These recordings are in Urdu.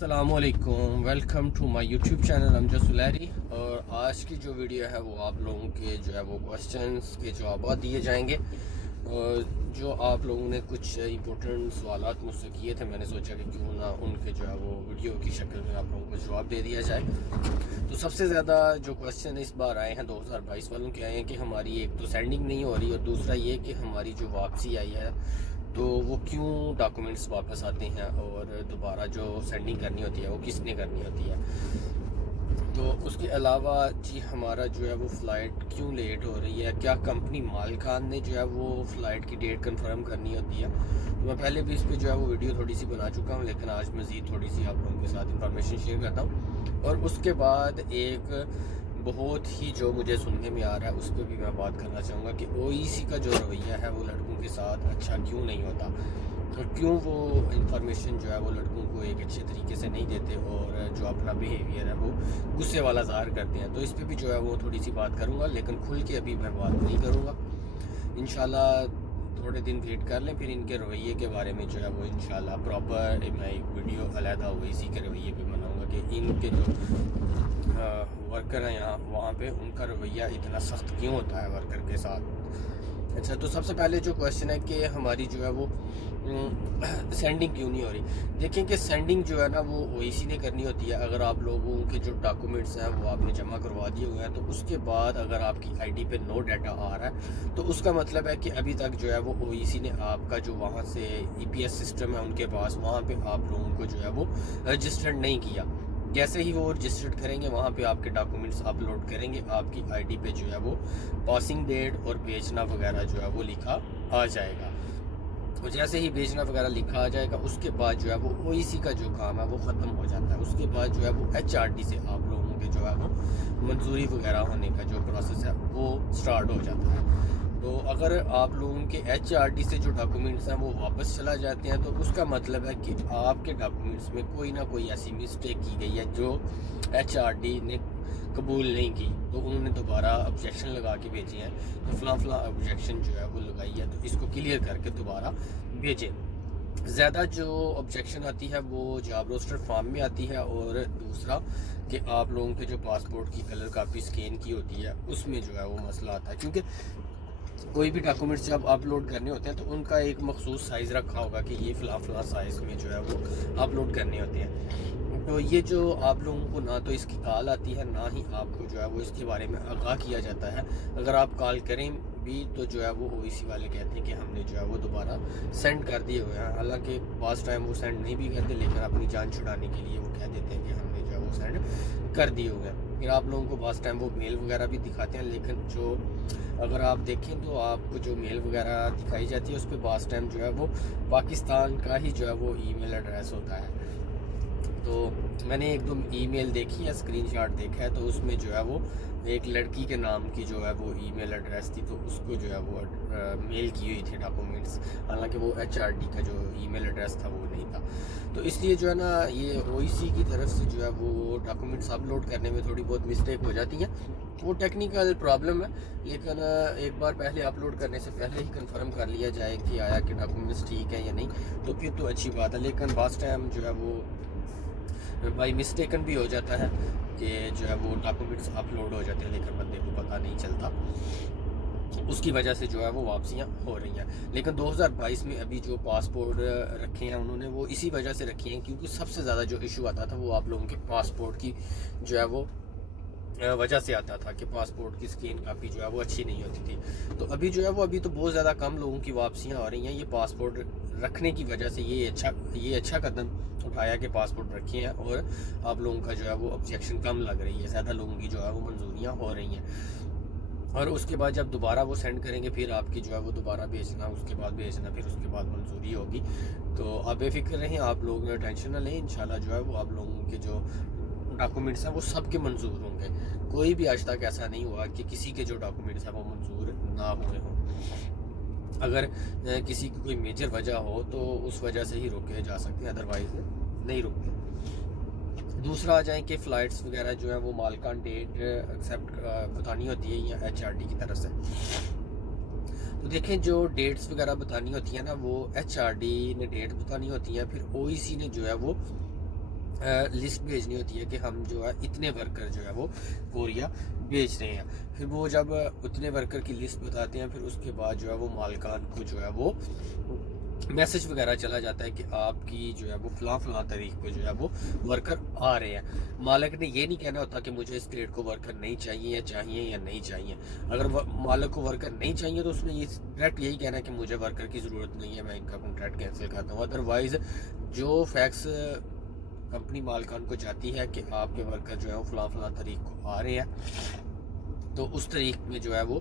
السلام علیکم، welcome to my YouTube channel Amjad Saleri. اور آج کی جو ویڈیو ہے وہ آپ لوگوں کے جو ہے وہ کوسچنس کے جوابات دیے جائیں گے، اور جو آپ لوگوں نے کچھ امپورٹنٹ سوالات مجھ سے کیے تھے، میں نے سوچا کہ کیوں نہ ان کے جو ہے وہ ویڈیو کی شکل میں آپ لوگوں کو جواب دے دیا جائے۔ تو سب سے زیادہ جو کوسچن اس بار آئے ہیں 2022 والوں کے آئے ہیں کہ ہماری ایک تو سینڈنگ نہیں ہو رہی، اور دوسرا یہ کہ ہماری جو واپسی آئی ہے تو وہ کیوں ڈاکومنٹس واپس آتے ہیں، اور دوبارہ جو سینڈنگ کرنی ہوتی ہے وہ کس نے کرنی ہوتی ہے۔ تو اس کے علاوہ جی ہمارا جو ہے وہ فلائٹ کیوں لیٹ ہو رہی ہے، کیا کمپنی مالکان نے جو ہے وہ فلائٹ کی ڈیٹ کنفرم کرنی ہوتی ہے۔ تو میں پہلے بھی اس پہ جو ہے وہ ویڈیو تھوڑی سی بنا چکا ہوں، لیکن آج مزید تھوڑی سی آپ لوگوں کے ساتھ انفارمیشن شیئر کرتا ہوں۔ اور اس کے بعد ایک بہت ہی جو مجھے سننے میں آ رہا ہے اس پہ بھی میں بات کرنا چاہوں گا کہ او ای سی کا جو رویہ ہے وہ لڑکوں کے ساتھ اچھا کیوں نہیں ہوتا، اور کیوں وہ انفارمیشن جو ہے وہ لڑکوں کو ایک اچھے طریقے سے نہیں دیتے، اور جو اپنا بیہیویئر ہے وہ غصے والا ظاہر کرتے ہیں۔ تو اس پہ بھی جو ہے وہ تھوڑی سی بات کروں گا، لیکن کھل کے ابھی میں بات نہیں کروں گا۔ انشاءاللہ تھوڑے دن ویٹ کر لیں، پھر ان کے رویے کے بارے میں جو ہے وہ انشاءاللہ پراپر میں ایک ویڈیو علیحدہ او ای سی کے رویے پہ بناؤں گا کہ ان کے جو ورکر ہیں یہاں وہاں پہ ان کا رویہ اتنا سخت کیوں ہوتا ہے ورکر کے ساتھ۔ اچھا، تو سب سے پہلے جو کویشچن ہے کہ ہماری جو ہے وہ سینڈنگ کیوں نہیں ہو رہی۔ دیکھیں کہ سینڈنگ جو ہے نا وہ او ای سی نے کرنی ہوتی ہے۔ اگر آپ لوگوں کے جو ڈاکومنٹس ہیں وہ آپ نے جمع کروا دیے ہوئے ہیں، تو اس کے بعد اگر آپ کی آئی ڈی پہ نو ڈیٹا آ رہا ہے تو اس کا مطلب ہے کہ ابھی تک جو ہے وہ او ای سی نے آپ کا جو وہاں سے ای پی ایس سسٹم ہے ان کے پاس، وہاں پہ آپ لوگوں کو جو ہے وہ رجسٹرڈ نہیں کیا۔ جیسے ہی وہ رجسٹرڈ کریں گے وہاں پہ آپ کے ڈاکومنٹس اپلوڈ کریں گے، آپ کی آئی ڈی پہ جو ہے وہ پاسنگ ڈیٹ اور بیچنا وغیرہ جو ہے وہ لکھا آ جائے گا۔ اور جیسے ہی بیچنا وغیرہ لکھا آ جائے گا اس کے بعد جو ہے وہ او ای سی کا جو کام ہے وہ ختم ہو جاتا ہے۔ اس کے بعد جو ہے وہ ایچ آر ڈی سے آپ لوگوں کے جو ہے وہ منظوری وغیرہ ہونے کا جو پروسیس ہے وہ سٹارٹ ہو جاتا ہے۔ تو اگر آپ لوگوں کے ایچ آر ڈی سے جو ڈاکومنٹس ہیں وہ واپس چلا جاتے ہیں تو اس کا مطلب ہے کہ آپ کے ڈاکومنٹس میں کوئی نہ کوئی ایسی مسٹیک کی گئی ہے جو ایچ آر ڈی نے قبول نہیں کی، تو انہوں نے دوبارہ آبجیکشن لگا کے بھیجی ہیں، تو فلاں آبجیکشن جو ہے وہ لگائی ہے، تو اس کو کلیئر کر کے دوبارہ بھیجیں۔ زیادہ جو آبجیکشن آتی ہے وہ جاب روسٹر فارم میں آتی ہے، اور دوسرا کہ آپ لوگوں کے جو پاسپورٹ کی کلر کاپی سکین کی ہوتی ہے اس میں جو ہے وہ مسئلہ آتا ہے، کیونکہ کوئی بھی ڈاکومنٹس جب اپلوڈ کرنے ہوتے ہیں تو ان کا ایک مخصوص سائز رکھا ہوگا کہ یہ فلاں سائز میں جو ہے وہ اپلوڈ کرنے ہوتے ہیں۔ تو یہ جو آپ لوگوں کو نہ تو اس کی کال آتی ہے، نہ ہی آپ کو جو ہے وہ اس کے بارے میں آگاہ کیا جاتا ہے۔ اگر آپ کال کریں بھی تو جو ہے وہ او ای سی والے کہتے ہیں کہ ہم نے جو ہے وہ دوبارہ سینڈ کر دیے ہوئے ہیں، حالانکہ بعض ٹائم وہ سینڈ نہیں بھی کرتے، لیکن اپنی جان چھڑانے کے لیے وہ کہہ دیتے ہیں کہ ہم نے جو ہے وہ سینڈ کر دیے ہوئے ہیں۔ پھر آپ لوگوں کو بعض ٹائم وہ میل وغیرہ بھی دکھاتے ہیں، لیکن جو اگر آپ دیکھیں تو آپ کو جو میل وغیرہ دکھائی جاتی ہے اس پہ بعض ٹائم جو ہے وہ پاکستان کا ہی جو ہے وہ ای میل ایڈریس ہوتا ہے۔ تو میں نے ایک دو ای میل دیکھی ہے، اسکرین شاٹ دیکھا ہے، تو اس میں جو ہے وہ ایک لڑکی کے نام کی جو ہے وہ ای میل ایڈریس تھی، تو اس کو جو ہے وہ میل کی ہوئی تھی ڈاکومنٹس، حالانکہ وہ ایچ آر ڈی کا جو ای میل ایڈریس تھا وہ نہیں تھا۔ تو اس لیے جو ہے نا یہ او ای سی کی طرف سے جو ہے وہ ڈاکومنٹس اپلوڈ کرنے میں تھوڑی بہت مسٹیک ہو جاتی ہیں، وہ ٹیکنیکل پرابلم ہے، لیکن ایک بار پہلے اپلوڈ کرنے سے پہلے ہی کنفرم کر لیا جائے کہ آیا کہ ڈاکومنٹس ٹھیک ہیں یا نہیں، تو پھر تو اچھی بات ہے۔ لیکن بعض ٹائم جو ہے وہ بائی مسٹیکن بھی ہو جاتا ہے کہ جو ہے وہ ڈاکومنٹس اپلوڈ ہو جاتے ہیں لیکن بندے کو پتہ نہیں چلتا، اس کی وجہ سے جو ہے وہ واپسیاں ہو رہی ہیں۔ لیکن 2022 میں ابھی جو پاسپورٹ رکھے ہیں انہوں نے وہ اسی وجہ سے رکھے ہیں کیونکہ سب سے زیادہ جو ایشو آتا تھا وہ آپ لوگوں کے پاسپورٹ کی جو ہے وہ وجہ سے آتا تھا کہ پاسپورٹ کی سکین کاپی جو ہے وہ اچھی نہیں ہوتی تھی۔ تو ابھی جو ہے وہ ابھی تو بہت زیادہ کم لوگوں کی واپسیاں ہو رہی ہیں، یہ پاسپورٹ رکھنے کی وجہ سے یہ اچھا قدم اٹھایا کہ پاسپورٹ رکھے ہیں، اور آپ لوگوں کا جو ہے وہ آبجیکشن کم لگ رہی ہے، زیادہ لوگوں کی جو ہے وہ منظوریاں ہو رہی ہیں۔ اور اس کے بعد جب دوبارہ وہ سینڈ کریں گے پھر آپ کی جو ہے وہ دوبارہ بھیجنا، اس کے بعد بھیجنا، پھر اس کے بعد منظوری ہوگی۔ تو آپ بے فکر رہیں، آپ لوگ ٹینشن نہ لیں، انشاءاللہ جو ہے وہ آپ لوگوں کے جو ڈاکومنٹس ہیں وہ سب کے منظور ہوں گے۔ کوئی بھی آج تک ایسا نہیں ہوا کہ کسی کے جو ڈاکومنٹس ہیں وہ منظور نہ ہوئے ہوں۔ اگر کسی کی کوئی میجر وجہ ہو تو اس وجہ سے ہی روکے جا سکتے ہیں، ادروائز نہیں رکتے۔ دوسرا آ جائیں کہ فلائٹس وغیرہ جو ہیں وہ مالکان ڈیٹ ایکسیپٹ بتانی ہوتی ہے یا ایچ آر ڈی کی طرف سے۔ تو دیکھیں جو ڈیٹس وغیرہ بتانی ہوتی ہیں نا وہ ایچ آر ڈی نے ڈیٹ بتانی ہوتی ہیں، پھر او ای سی نے جو ہے وہ لسٹ بھیجنی ہوتی ہے کہ ہم جو ہے اتنے ورکر جو ہے وہ کوریا بھیج رہے ہیں. پھر وہ جب اتنے ورکر کی لسٹ بتاتے ہیں پھر اس کے بعد جو ہے وہ مالکان کو جو ہے وہ میسج وغیرہ چلا جاتا ہے کہ آپ کی جو ہے وہ فلاں تاریخ کو جو ہے وہ ورکر آ رہے ہیں. مالک نے یہ نہیں کہنا ہوتا کہ مجھے اس ڈیٹ کو ورکر نہیں چاہیے یا نہیں چاہیے. اگر مالک کو ورکر نہیں چاہیے تو اس نے یہ ڈائریکٹ یہی کہنا ہے کہ مجھے ورکر کی ضرورت نہیں ہے, میں ان کا کانٹریکٹ کینسل کرتا ہوں. ادروائز جو فیکس کمپنی مالکان کو جاتی ہے کہ آپ کے ورکر جو ہے وہ فلاں تاریخ کو آ رہے ہیں تو اس تاریخ میں جو ہے وہ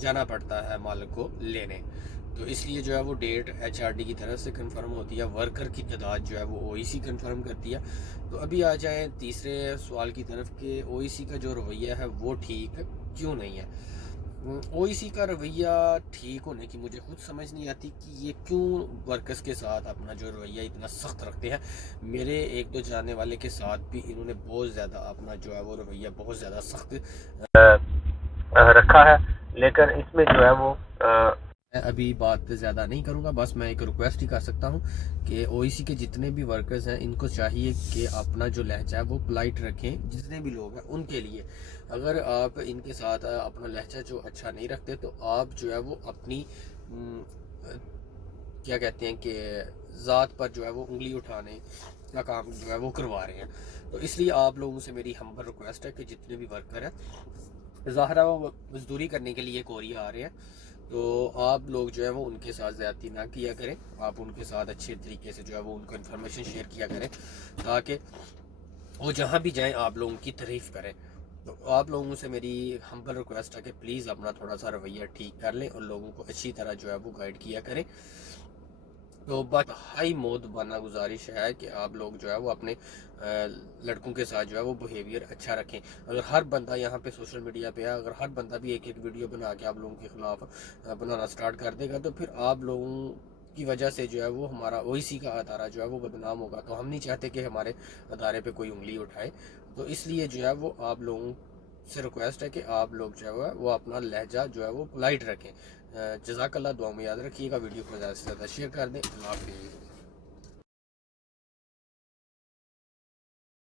جانا پڑتا ہے مالک کو لینے. تو اس لیے جو ہے وہ ڈیٹ HRD کی طرف سے کنفرم ہوتی ہے, ورکر کی تعداد جو ہے وہ OEC کنفرم کرتی ہے. تو ابھی آ جائیں تیسرے سوال کی طرف کہ OEC کا جو رویہ ہے وہ ٹھیک کیوں نہیں ہے. OEC کا رویہ ٹھیک ہونے کی مجھے خود سمجھ نہیں آتی کہ یہ کیوں ورکرز کے ساتھ اپنا جو رویہ اتنا سخت رکھتے ہیں. میرے ایک دو جاننے والے کے ساتھ بھی انہوں نے بہت زیادہ اپنا جو ہے وہ رویہ بہت زیادہ سخت رکھا ہے, لیکن اس میں جو ہے وہ ابھی بات زیادہ نہیں کروں گا. بس میں ایک ریکویسٹ ہی کر سکتا ہوں کہ OEC کے جتنے بھی ورکرز ہیں ان کو چاہیے کہ اپنا جو لہجہ ہے وہ پولائٹ رکھیں. جتنے بھی لوگ ہیں ان کے لیے اگر آپ ان کے ساتھ اپنا لہجہ جو اچھا نہیں رکھتے تو آپ جو ہے وہ اپنی کیا کہتے ہیں کہ ذات پر جو ہے وہ انگلی اٹھانے کا کام جو ہے وہ کروا رہے ہیں. تو اس لیے آپ لوگوں سے میری ہمبل ریکویسٹ ہے کہ جتنے بھی ورکر ہیں ظاہر ہے وہ مزدوری کرنے کے لیے کوریا آ رہے ہیں, تو آپ لوگ جو ہے وہ ان کے ساتھ زیادتی نہ کیا کریں. آپ ان کے ساتھ اچھے طریقے سے جو ہے وہ ان کو انفارمیشن شیئر کیا کریں تاکہ وہ جہاں بھی جائیں آپ لوگوں کی تعریف کریں. تو آپ لوگوں سے میری ہمبل ریکویسٹ ہے کہ پلیز اپنا تھوڑا سا رویہ ٹھیک کر لیں اور لوگوں کو اچھی طرح جو ہے وہ گائیڈ کیا کریں. تو بات ہائی موت بانا گزارش ہے کہ آپ لوگ جو ہے وہ اپنے لڑکوں کے ساتھ جو ہے وہ بیہیویئر اچھا رکھیں. اگر ہر بندہ یہاں پہ سوشل میڈیا پہ ہے, اگر ہر بندہ بھی ایک ویڈیو بنا کے آپ لوگوں کے خلاف بنانا سٹارٹ کر دے گا تو پھر آپ لوگوں کی وجہ سے جو ہے وہ ہمارا OEC کا ادارہ جو ہے وہ بدنام ہوگا. تو ہم نہیں چاہتے کہ ہمارے ادارے پہ کوئی انگلی اٹھائے. تو اس لیے جو ہے وہ آپ لوگوں سے ریکویسٹ ہے کہ آپ لوگ جو ہے وہ اپنا لہجہ جو ہے وہ پولائٹ رکھیں. جزاک اللہ. دعا میں یاد رکھیے گا. ویڈیو کو زیادہ سے زیادہ شیئر کر دیں. اللہ حافظ.